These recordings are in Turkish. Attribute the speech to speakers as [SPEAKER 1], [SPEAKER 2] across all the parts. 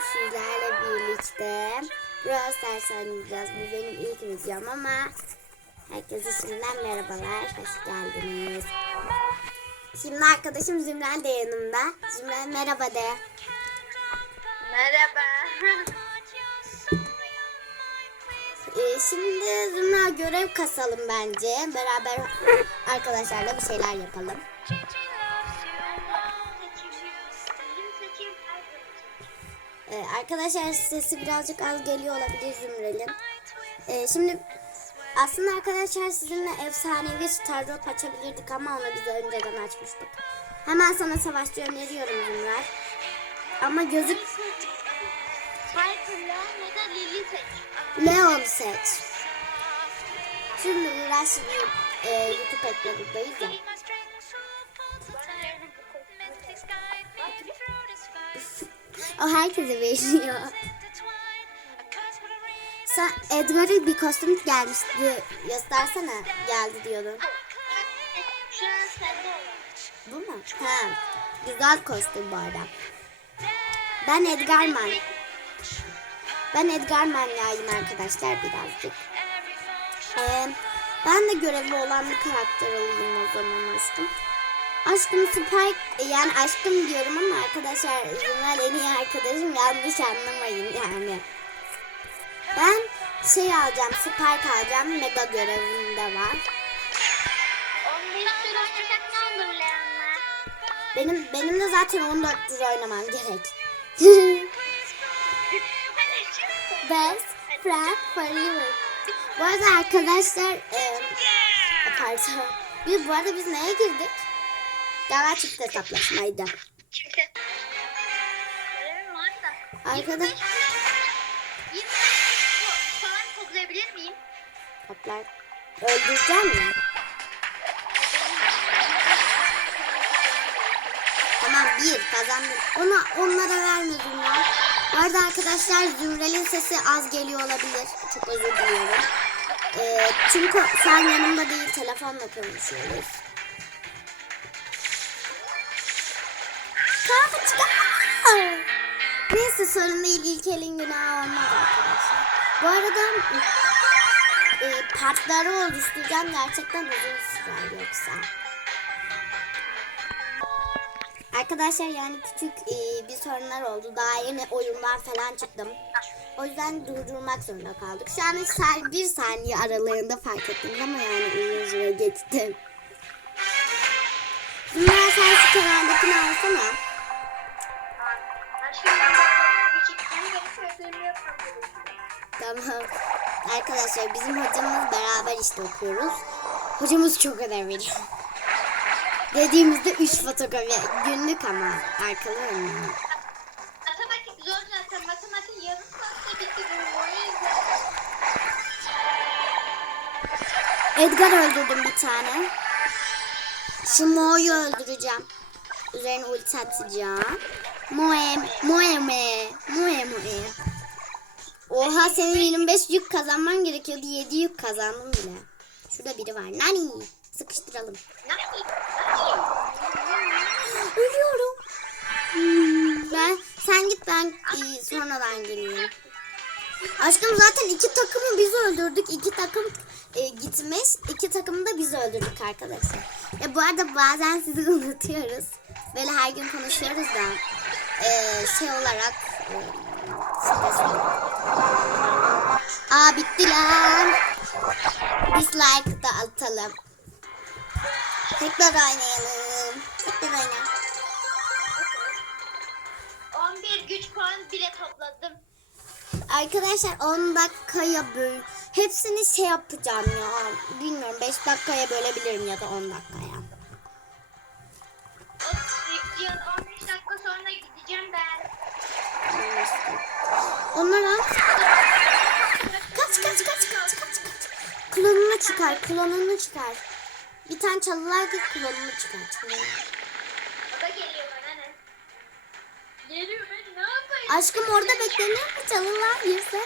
[SPEAKER 1] sizlerle birlikte Brawl Stars oynayacağız. Bu benim ilk videom ama herkese şimdiden merhabalar. Hoş geldiniz. Şimdi arkadaşım Zümrel de yanımda. Zümrel merhaba de.
[SPEAKER 2] Merhaba.
[SPEAKER 1] Ee, şimdi Zümrel görev kasalım bence. Beraber arkadaşlarla bir şeyler yapalım. Ee, arkadaşlar sesi birazcık az geliyor olabilir Zümrel'in. Ee, şimdi aslında arkadaşlar sizinle efsanevi Star Drop açabilirdik ama onu biz önceden açmıştık. Hemen sana savaşçı öneriyorum Zümrel. Ama gözük. Leon seç. Şimdi Rush e, YouTube ekranındayız ya. O herkese veriyor. Sen Edgar'ın bir kostüm gelmişti. Göstersene. Geldi diyordun. Bu mu? Ha. Güzel kostüm bu arada. Ben Edgarman. Ben Edgarman'layım arkadaşlar birazcık. Ee, ben de görevli olan bir karakter olayım o zaman aşkım. Aşkım Spike, yani aşkım diyorum ama arkadaşlar Zümrel en iyi arkadaşım yanlış anlamayın yani. Ben şey alacağım, Spike alacağım, mega görevinde var.
[SPEAKER 2] 15 tur oynasak ne olur Leon'la?
[SPEAKER 1] Benim benim de zaten 14 tur oynamam gerek. Best friend forever. Bu arada arkadaşlar e, pardon. Biz bu arada biz neye girdik? Galiba çift hesaplaşmaydı.
[SPEAKER 2] Çünkü.
[SPEAKER 1] Arkadaş
[SPEAKER 2] 20 falan toplayabilir miyim?
[SPEAKER 1] toplar öldüreceğim ya. Tamam bir kazandım. Ona onlara verme Zümrel. Bu arada arkadaşlar Zümrel'in sesi az geliyor olabilir. Çok özür diliyorum. Ee, çünkü şu an yanımda değil telefonla konuşuyoruz. Neyse sorun değil ilk elin günahı olmaz arkadaşlar. Bu arada e, partları oluşturacağım gerçekten uzun sürer yoksa. Arkadaşlar yani küçük e, bir sorunlar oldu. Daha yeni oyunlar falan çıktım. O yüzden durdurmak zorunda kaldık. Şu an sa- bir saniye aralığında fark ettim ama yani uzun süre geçti. Zümra sen şu kenardakini alsana. Tamam. Arkadaşlar bizim hocamız beraber işte okuyoruz. Hocamız çok ödev veriyor. Dediğimizde 3 fotokopi günlük ama arkalı önlü.
[SPEAKER 2] Matematik zor zaten. Matematik yarım saatte yüzden.
[SPEAKER 1] Edgar öldürdüm bir tane. Şu Mo'yu öldüreceğim. Üzerine ulti atacağım. Moe, Moe, Moe, Moe, Moe. Oha senin 25 yük kazanman gerekiyordu. 7 yük kazandım bile. Şurada biri var. Nani. Sıkıştıralım. Ölüyorum. Hmm, ben sen git ben e, sonradan geleyim. Aşkım zaten iki takımı biz öldürdük. İki takım e, gitmiş. iki takımı da biz öldürdük arkadaşlar. Ya bu arada bazen sizi unutuyoruz. Böyle her gün konuşuyoruz da e, şey olarak e, stres oluyor. Aa bitti lan. Dislike da atalım. Tekrar oynayalım. Tekrar oynayalım.
[SPEAKER 2] 11 güç puan bile topladım.
[SPEAKER 1] Arkadaşlar 10 dakikaya böl. Hepsini şey yapacağım ya. Bilmiyorum 5 dakikaya bölebilirim ya da 10 dakikaya. Çıkar, klonunu çıkar. Bir tane çalılar git klonunu çıkar. Çalılar.
[SPEAKER 2] O da geliyor bana ne? Geliyor ben ne yapayım?
[SPEAKER 1] Aşkım orada bekleniyor mu çalılar girse?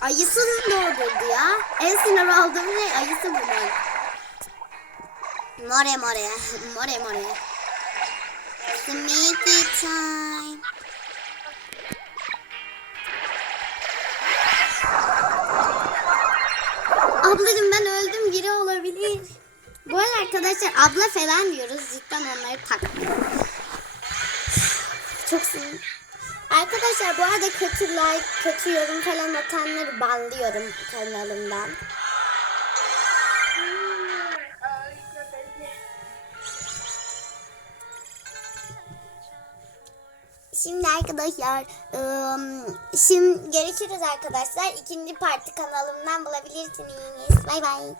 [SPEAKER 1] Ayısı doğdurdu ya. En sinir olduğum şey ayısı bunun. More more. More more. Bizim Mickey time. Ablacığım ben öldüm biri olabilir. Bu arada arkadaşlar abla falan diyoruz. Cidden onları takmıyor. Çok sinir. Arkadaşlar bu arada kötü like, kötü yorum falan atanları banlıyorum kanalımdan. Şimdi arkadaşlar ım, şimdi görüşürüz arkadaşlar. İkinci parti kanalımdan bulabilirsiniz. Bay bay.